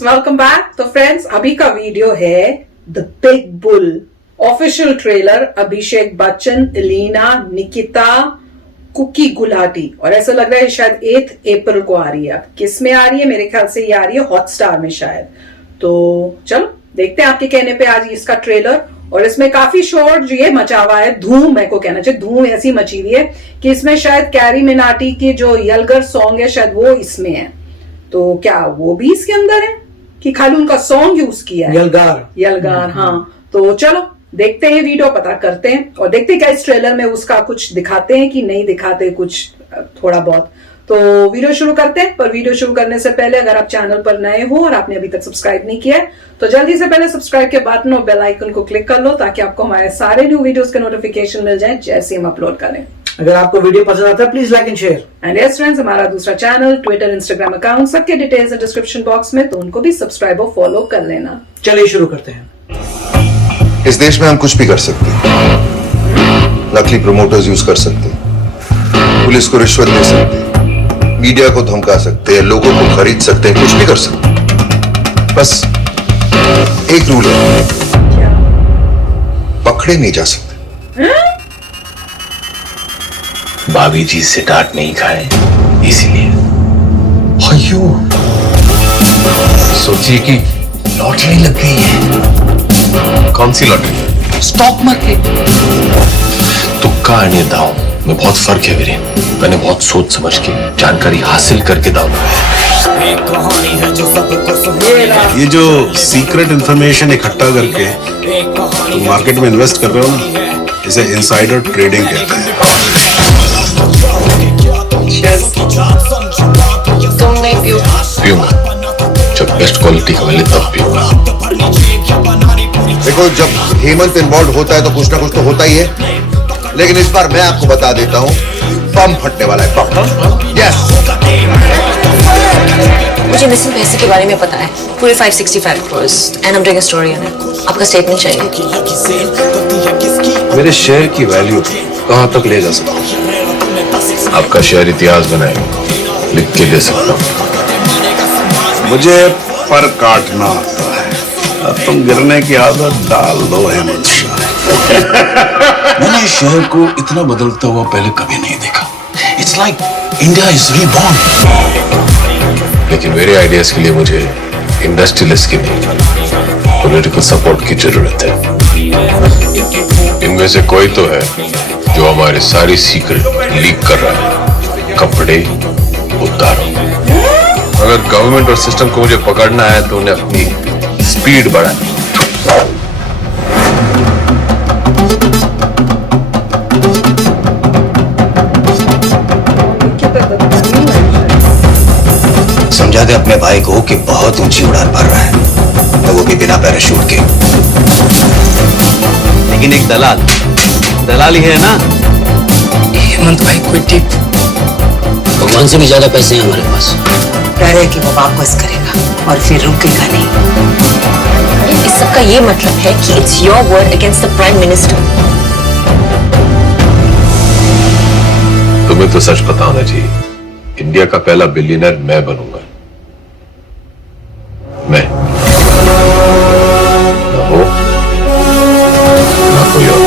Friends, welcome back. तो friends, अभी का वीडियो है the big bull official trailer. Abhishek Bachchan, Ileana, Nikita, Kookie Gulati, और ऐसा लग रहा है शायद 8 अप्रैल को आ रही है। अब किस में आ रही है? मेरे ख्याल से ये आ रही है हॉटस्टार में शायद। तो चलो देखते हैं आपके कहने पे आज इसका ट्रेलर। और इसमें काफी शोर जो ये मचा हुआ है, धूम मेरे को कहना चाहिए, धूम ऐसी मची हुई है कि इसमें शायद कैरी मिनाटी की जो यलगर सॉन्ग है शायद वो इसमें है। तो क्या वो भी इसके अंदर है कि खाली उनका सॉन्ग यूज किया है? यलगार। हाँ, तो चलो देखते हैं वीडियो, पता करते हैं और देखते हैं क्या इस ट्रेलर में उसका कुछ दिखाते हैं कि नहीं दिखाते कुछ थोड़ा बहुत। तो वीडियो शुरू करते हैं। पर वीडियो शुरू करने से पहले अगर आप चैनल पर नए हो और आपने अभी तक सब्सक्राइब नहीं किया है तो जल्दी से पहले सब्सक्राइब के बटन और बेल आइकन को क्लिक कर लो ताकि आपको हमारे सारे न्यू वीडियोस के नोटिफिकेशन मिल जाए जैसे हम अपलोड करें। अगर आपको वीडियो पसंद आता है please like and share. And yes friends, हमारा दूसरा चैनल, ट्विटर, इंस्टाग्राम अकाउंट, सबके डिटेल्स डिस्क्रिप्शन बॉक्स में, तो उनको भी सब्सक्राइब और फॉलो कर लेना। चलिए शुरू करते हैं। इस देश में हम कुछ भी कर सकते हैं। नकली प्रोमोटर्स यूज कर सकते हैं, पुलिस को रिश्वत दे सकते हैं, मीडिया को धमका सकते हैं, लोगों को खरीद सकते हैं, कुछ भी कर सकते हैं। बस एक रूल है, पकड़े नहीं जा सकते। भाभी जी से डांट नहीं खाए इसीलिए। अयो, सोचिए कि लॉटरी लग गई है। कौन सी लॉटरी? Stock market. तुक्का आणि दाव में बहुत फर्क है वीरेन। मैंने बहुत सोच समझ के जानकारी हासिल करके दाव लगाया। ये जो सीक्रेट इंफॉर्मेशन इकट्ठा करके तुम मार्केट में इन्वेस्ट कर रहे हो ना, इसे इनसाइडर ट्रेडिंग कहते हैं। तुम नहीं पीऊंगा, जब बेस्ट क्वालिटी का मिले तब पीऊंगा। देखो, जब हेमंत इन्वॉल्व होता है तो कुछ ना कुछ तो होता ही है, लेकिन इस बार मैं आपको बता देता हूँ, बम फटने वाला है। बम। यस। मुझे मिसिंग पैसे के बारे में पता है, पूरे 565 crores, and I'm doing a story on it. आपका स्टेटमेंट चाहिए? मेरे शेयर की वैल्यू कहाँ तक ले जा सकता हूँ? आपका शेयर इतिहास बनाएगा, लिख के दे सकता हूँ। मुझे पर काटना आता है। अब तुम गिरने की आदत डाल दो हेमंत शाह। मैंने शहर को इतना बदलता हुआ पहले कभी नहीं देखा। It's like India is reborn. लेकिन मेरे आइडियाज के लिए मुझे इंडस्ट्रियलिस्ट की नहीं, पॉलिटिकल सपोर्ट की जरूरत है। इनमें से कोई तो है जो हमारे सारी सीक्रेट लीक कर रहा है। कपड़े उतारो। अगर गवर्नमेंट और सिस्टम को मुझे पकड़ना है तो उन्हें अपनी स्पीड बढ़ानी। समझा दे अपने भाई को कि बहुत ऊंची उड़ान भर रहा है, तो वो भी बिना पैराशूट के। लेकिन एक दलाल ही है ना। हेमंत भाई कोई टिप? भगवान से भी ज्यादा पैसे हैं हमारे पास। डर है कि वो वापस करेगा और फिर रुकेगा नहीं। इस सब का ये मतलब है कि it's your word against the prime minister. तुम्हें तो सच पता होना चाहिए, इंडिया का पहला बिलियनर मैं बनूंगा। मैं ना हो ना कोई और।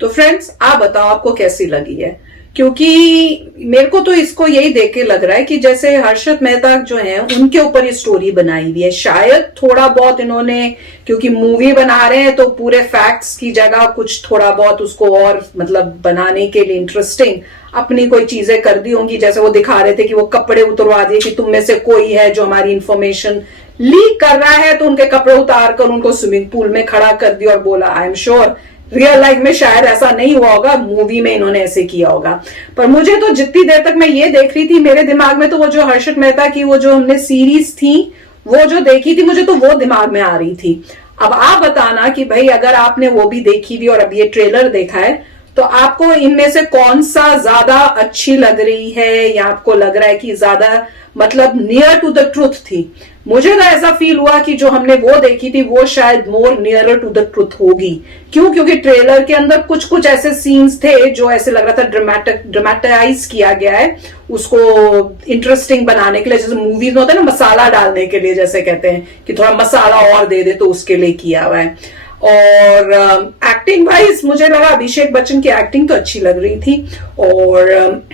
तो फ्रेंड्स, आप बताओ आपको कैसी लगी है? क्योंकि मेरे को तो इसको यही देख के लग रहा है कि जैसे हर्षद मेहता जो है उनके ऊपर ये स्टोरी बनाई हुई है। शायद थोड़ा बहुत इन्होंने, क्योंकि मूवी बना रहे हैं तो पूरे फैक्ट्स की जगह कुछ थोड़ा बहुत उसको और मतलब बनाने के लिए इंटरेस्टिंग अपनी कोई चीजें कर दी होंगी। जैसे वो दिखा रहे थे कि वो कपड़े उतरवा दिए कि तुम में से कोई है जो हमारी इंफॉर्मेशन लीक कर रहा है, तो उनके कपड़े उतार कर उनको स्विमिंग पूल में खड़ा कर दिया और बोला। I am sure real life में शायद ऐसा नहीं हुआ होगा, मूवी में इन्होंने ऐसे किया होगा। पर मुझे तो जितनी देर तक मैं ये देख रही थी, मेरे दिमाग में तो वो जो हर्षद मेहता की वो जो हमने सीरीज थी वो जो देखी थी, मुझे तो वो दिमाग में आ रही थी। अब आप बताना कि भाई अगर आपने वो भी देखी थी और अब ये ट्रेलर देखा है तो आपको इनमें से कौन सा ज्यादा अच्छी लग रही है, या आपको लग रहा है कि ज्यादा मतलब नियर टू द ट्रुथ थी? मुझे ना ऐसा फील हुआ कि जो हमने वो देखी थी वो शायद मोर नियरर टू द ट्रुथ होगी। क्यों? क्योंकि ट्रेलर के अंदर कुछ कुछ ऐसे सीन्स थे जो ऐसे लग रहा था ड्रामेटाइज किया गया है उसको इंटरेस्टिंग बनाने के लिए, जैसे मूवीज में होता है ना मसाला डालने के लिए, जैसे कहते हैं कि थोड़ा मसाला और दे दे, तो उसके लिए किया हुआ है। और एक्टिंग वाइज मुझे लगा अभिषेक बच्चन की एक्टिंग तो अच्छी लग रही थी, और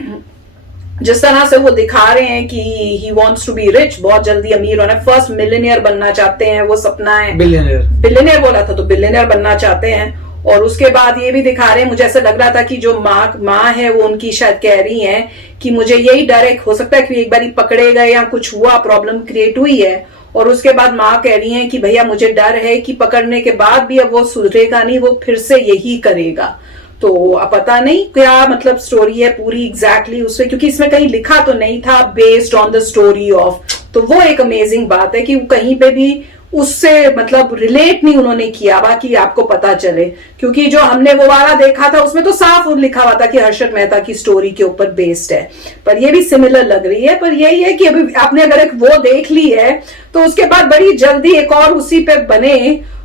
जिस तरह से वो दिखा रहे हैं कि he wants to be rich, बहुत जल्दी अमीर होना, फर्स्ट मिलियनियर बनना चाहते हैं, वो सपना है। बिलियनियर बोला था तो बिलियनियर बनना चाहते हैं। और उसके बाद ये भी दिखा रहे हैं, मुझे ऐसा लग रहा था कि जो माँ है वो उनकी शायद कह रही है कि मुझे यही डर है, हो सकता है कि एक बार पकड़े गए या कुछ हुआ, प्रॉब्लम क्रिएट हुई है, और उसके बाद माँ कह रही है कि भैया मुझे डर है कि पकड़ने के बाद भी अब वो सुधरेगा नहीं, वो फिर से यही करेगा। तो अब पता नहीं क्या मतलब स्टोरी है पूरी एग्जैक्टली उसमें, क्योंकि इसमें कहीं लिखा तो नहीं था based on the story of, तो वो एक अमेजिंग बात है कि कहीं पे भी उससे मतलब रिलेट नहीं उन्होंने किया हुआ कि आपको पता चले, क्योंकि जो हमने वो वाला देखा था उसमें तो साफ लिखा हुआ था कि हर्षद मेहता की स्टोरी के ऊपर बेस्ड है, पर ये भी सिमिलर लग रही है। पर यही है कि अभी आपने अगर एक वो देख ली है तो उसके बाद बड़ी जल्दी एक और उसी पे बने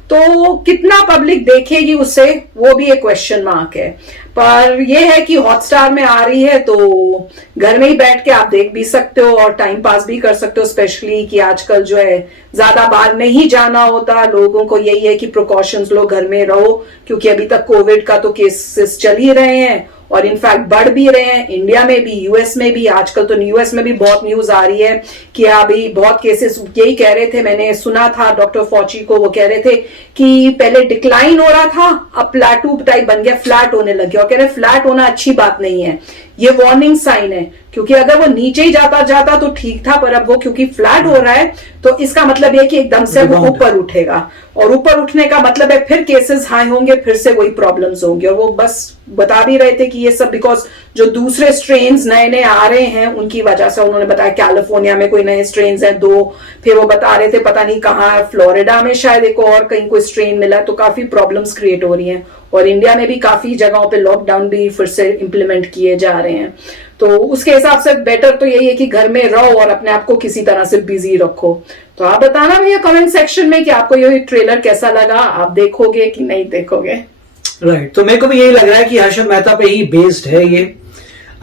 तो कितना पब्लिक देखेगी उससे, वो भी एक क्वेश्चन मार्क है। पर यह है कि हॉटस्टार में आ रही है तो घर में ही बैठ के आप देख भी सकते हो और टाइम पास भी कर सकते हो, स्पेशली कि आजकल जो है ज्यादा बाहर नहीं जाना होता, लोगों को यही है कि प्रिकॉशंस लो, घर में रहो, क्योंकि अभी तक कोविड का तो केसेस चल ही रहे हैं और इनफैक्ट बढ़ भी रहे हैं, इंडिया में भी, यूएस में भी। आजकल तो यूएस में भी बहुत न्यूज आ रही है कि अभी बहुत केसेस, यही कह रहे थे, मैंने सुना था डॉक्टर फॉची को, वो कह रहे थे कि पहले डिक्लाइन हो रहा था, अब प्लेटू टाइप बन गया, फ्लैट होने लग गया, और कह रहे फ्लैट होना अच्छी बात नहीं है, ये वार्निंग साइन है, क्योंकि अगर वो नीचे ही जाता तो ठीक था, पर अब वो क्योंकि फ्लैट हो रहा है तो इसका मतलब ये कि एकदम से वो ऊपर उठेगा, और ऊपर उठने का मतलब है फिर केसेस हाई होंगे, फिर से वही प्रॉब्लम्स होंगे। और वो बस बता भी रहे थे कि ये सब बिकॉज जो दूसरे स्ट्रेन्स नए नए आ रहे हैं उनकी वजह से, उन्होंने बताया कैलिफोर्निया में कोई नए स्ट्रेन्स हैं 2, फिर वो बता रहे थे पता नहीं कहाँ फ्लोरिडा में शायद एक और कहीं कोई स्ट्रेन मिला, तो काफी प्रॉब्लम्स क्रिएट हो रही हैं, और इंडिया में भी काफी जगहों पे लॉकडाउन भी फिर से इंप्लीमेंट किए जा रहे हैं। तो उसके हिसाब से बेटर तो यही है कि घर में रहो और अपने आप को किसी तरह से बिजी रखो। तो आप बताना भैया कमेंट सेक्शन में कि आपको ये ट्रेलर कैसा लगा, आप देखोगे कि नहीं देखोगे। राइट, तो मेरे को भी यही लग रहा है कि हर्षद मेहता पे ही बेस्ड है ये।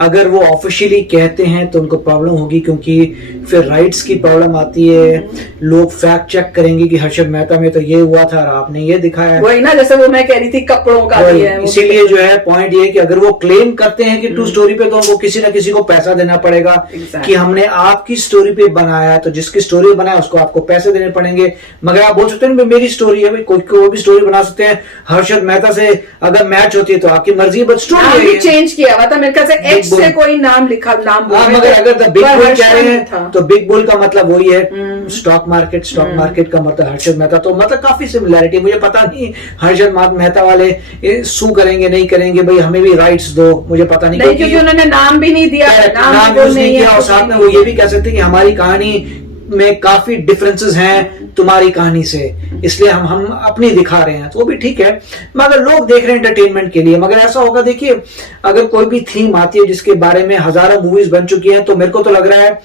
अगर वो ऑफिशियली कहते हैं तो उनको प्रॉब्लम होगी, क्योंकि फिर राइट्स की प्रॉब्लम आती है, लोग फैक्ट चेक करेंगे कि हर्षद मेहता में तो ये हुआ था और आपने ये दिखाया। वही ना, जैसे वो मैं कह रही थी कपड़ों का भी है, इसीलिए जो है पॉइंट ये कि अगर वो क्लेम करते हैं कि ट्रू स्टोरी पे, तो उनको किसी ना किसी को पैसा देना पड़ेगा कि हमने आपकी स्टोरी पे बनाया, तो जिसकी स्टोरी बनाया उसको आपको पैसे देने पड़ेंगे। मगर आप बोल सकते हैं मेरी स्टोरी है, कोई भी स्टोरी बना सकते हैं, हर्षद मेहता से अगर मैच होती है तो आपकी मर्जी, बट स्टोरी चेंज किया हुआ था मेरे ख्याल से से कोई नाम लिखा, नाम मगर अगर द बिग बुल कह रहे हैं तो बिग बुल का मतलब वही है स्टॉक मार्केट, स्टॉक मार्केट का मतलब हर्षद मेहता, तो मतलब काफी सिमिलैरिटी। मुझे पता नहीं हर्षद मेहता वाले सू करेंगे नहीं करेंगे, भाई हमें भी राइट्स दो, मुझे पता नहीं, क्योंकि उन्होंने नाम भी नहीं दिया, नाम यूज नहीं किया, और साथ में वो ये भी कह सकते कि हमारी कहानी में काफी डिफरेंसेस हैं तुम्हारी कहानी से, इसलिए हम अपनी दिखा रहे हैं, तो वो भी ठीक है। मगर लोग देख रहे हैं एंटरटेनमेंट के लिए। मगर ऐसा होगा, देखिए अगर कोई भी थीम आती है जिसके बारे में हजारों मूवीज बन चुकी हैं, तो मेरे को तो लग रहा है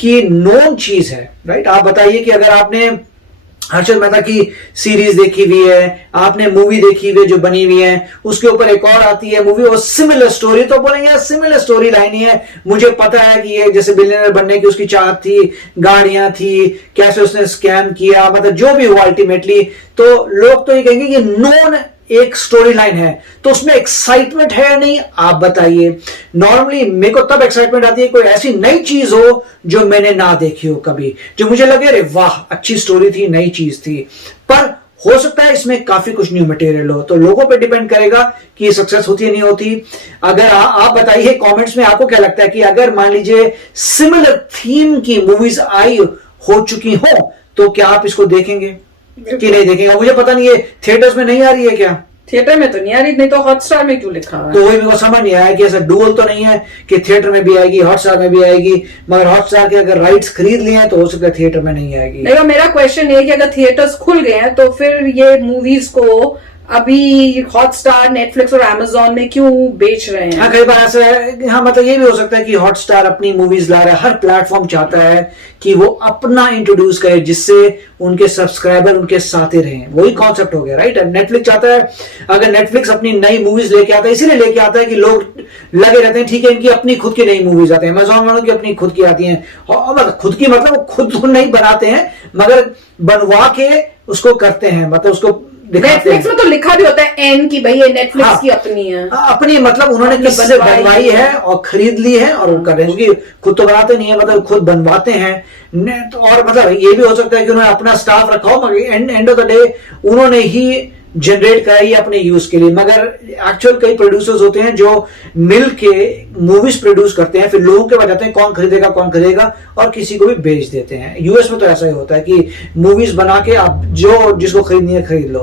कि नोन चीज है, राइट। आप बताइए कि अगर आपने हर्षद मेहता की सीरीज देखी हुई है, आपने मूवी देखी हुई है जो बनी हुई है, उसके ऊपर एक और आती है मूवी और सिमिलर स्टोरी, तो बोलेंगे सिमिलर स्टोरी लाइन ही है, मुझे पता है कि ये जैसे बिलियनर बनने की उसकी चाहत थी, गाड़ियां थी, कैसे उसने स्कैम किया, मतलब जो भी हुआ अल्टीमेटली, तो लोग तो ये कहेंगे कि नॉन एक स्टोरी लाइन है, तो उसमें एक्साइटमेंट है या नहीं, आप बताइए। नॉर्मली मेरे को तब एक्साइटमेंट आती है कोई ऐसी नई चीज हो जो मैंने ना देखी हो कभी, जो मुझे लगे अरे वाह अच्छी स्टोरी थी, नई चीज थी। पर हो सकता है इसमें काफी कुछ न्यू मटेरियल हो, तो लोगों पे डिपेंड करेगा कि ये सक्सेस होती है नहीं होती। अगर आप बताइए कमेंट्स में आपको क्या लगता है कि अगर मान लीजिए सिमिलर थीम की मूवीज आई हो चुकी हो, तो क्या आप इसको देखेंगे कि नहीं देखेंगे? मुझे पता नहीं है थिएटर्स में नहीं आ रही है क्या? थिएटर में तो नहीं आ रही, नहीं तो हॉटस्टार में क्यों लिखा है? तो वही मेरे को समझ नहीं आया कि ऐसा डुअल तो नहीं है कि थिएटर में भी आएगी हॉटस्टार में भी आएगी, मगर हॉटस्टार के अगर राइट्स खरीद लिए हैं तो हो सकता है थिएटर में नहीं आएगी। नहीं, मेरा क्वेश्चन ये है कि अगर थिएटर्स खुल गए हैं तो फिर ये मूवीज को अभी हॉटस्टार, नेटफ्लिक्स और अमेजोन में क्यों बेच रहे हैं? हाँ, कई बार ऐसा है, हाँ मतलब ये भी हो सकता है कि हॉटस्टार अपनी मूवीज ला रहा है, हर प्लेटफॉर्म चाहता है कि वो अपना इंट्रोड्यूस करे जिससे उनके सब्सक्राइबर उनके साथ ही रहें। वही कॉन्सेप्ट हो गया, राइट। नेटफ्लिक्स चाहता है, अगर नेटफ्लिक्स अपनी नई मूवीज लेके आता है, इसीलिए लेके आता है कि लोग लगे रहते हैं, ठीक है इनकी अपनी खुद की नई मूवीज आती है, अमेजोन वालों की अपनी खुद की आती हैं, मतलब खुद की मतलब वो खुद तो नहीं बनाते हैं मगर बनवा के उसको करते हैं, मतलब उसको नेटफ्लिक्स में तो लिखा भी होता है एन की भाई ये नेटफ्लिक्स की अपनी है। अपनी मतलब उन्होंने किसी से बनवाई है और खरीद ली है और वो कर रहे हैं, क्योंकि खुद तो बनाते नहीं है, मतलब खुद बनवाते हैं। और मतलब ये भी हो सकता है कि उन्होंने अपना स्टाफ रखा हो मगर एंड ऑफ द डे उन्होंने ही जनरेट कराई अपने यूज के लिए। मगर एक्चुअल कई प्रोड्यूसर्स होते हैं जो मिल के मूवीज प्रोड्यूस करते हैं, फिर लोगों के पास जाते हैं कौन खरीदेगा और किसी को भी बेच देते हैं। यूएस में तो ऐसा ही होता है कि मूवीज बना के आप जो जिसको खरीदनी है खरीद लो।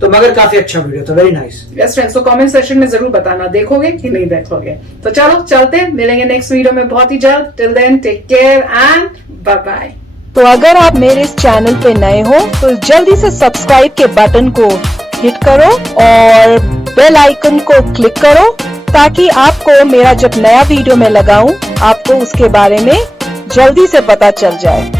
तो मगर काफी अच्छा वीडियो था, वेरी नाइस। यस फ्रेंड्स, तो कमेंट सेक्शन में जरूर बताना देखोगे कि नहीं देखोगे। तो चलो चलते हैं, मिलेंगे नेक्स्ट वीडियो में बहुत ही जल्द। Till then take care and bye bye. तो अगर आप मेरे इस चैनल पे नए हो तो जल्दी से सब्सक्राइब के बटन को हिट करो और बेल आइकन को क्लिक करो ताकि आपको मेरा जब नया वीडियो मैं लगाऊं आपको उसके बारे में जल्दी से पता चल जाए।